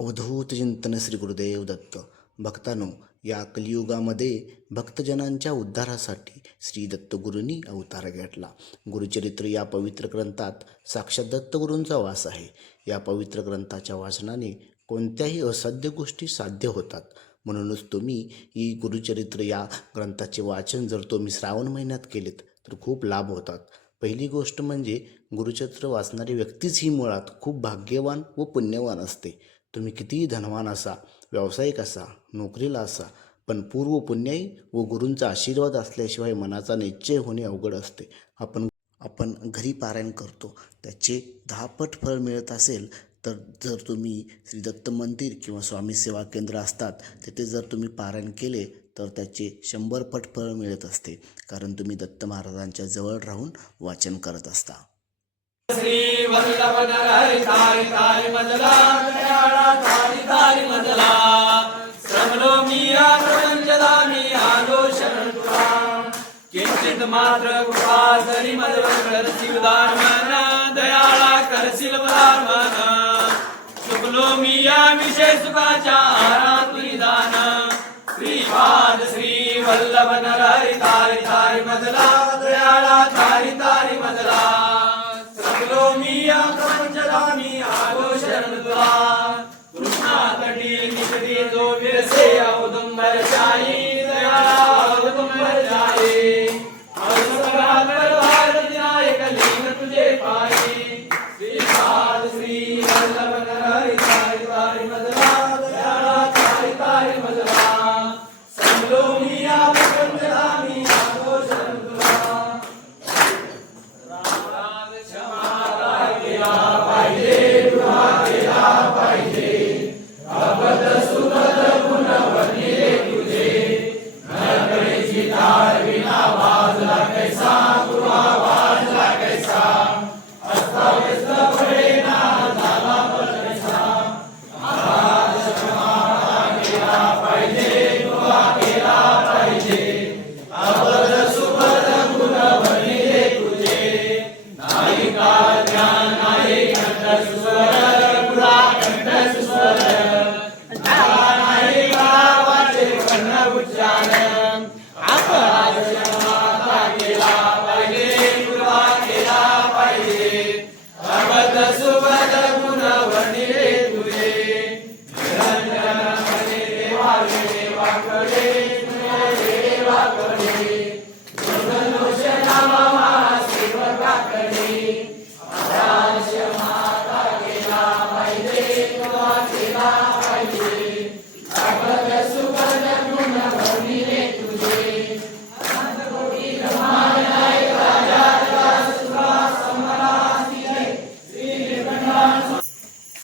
अवधूत चिंतन श्री गुरुदेव दत्त. भक्तानो या कलियुगामध्ये भक्तजनांच्या उद्धारासाठी श्री दत्तगुरूंनी अवतार घेतला. गुरुचरित्र या पवित्र ग्रंथात साक्षात दत्तगुरूंचा वास आहे. या पवित्र ग्रंथाच्या वाचनाने कोणत्याही असाध्य गोष्टी साध्य होतात. म्हणूनच तुम्ही ही गुरुचरित्र या ग्रंथाचे वाचन जर तुम्ही श्रावण महिन्यात केलेत तर खूप लाभ होतात. पहिली गोष्ट म्हणजे गुरुचरित्र वाचणारी व्यक्तीच ही मुळात खूप भाग्यवान व पुण्यवान असते. तुम्ही कितीही धनवान असा व्यावसायिक असा नोकरीला असा पण पूर्व पुण्याई व गुरूंचा आशीर्वाद असल्याशिवाय मनाचा निश्चय होणे अवघड असते. आपण आपण घरी पारायण करतो. त्याचे दहा पट फळ मिळत असेल तर जर तुम्ही श्री दत्त मंदिर किंवा स्वामी सेवा केंद्र असतात तिथे जर तुम्ही पारायण केले तर त्याचे शंभर पट फळ मिळत असते. कारण तुम्ही दत्त महाराजांच्या जवळ राहून वाचन करत असता. श्री वल्लभ नरहरि तारि तारि मजला दयाळा तारि तारि मजला श्रमलो मिया प्रपंचला मी आलो शरण तुला। किंचित मात्र कृपा जरी मजवर करशील दान दयाळा करशील दान चुकलो मिया विषय सुखाच्या आरातुनी दान श्रीपाद श्री वल्लभ नरहरि तारि तारि मजला दयाळा तारि तारि मजला पाटील किशरी जो बिरसे औदुंबर शाही का ज्ञान आए कंठ स्वर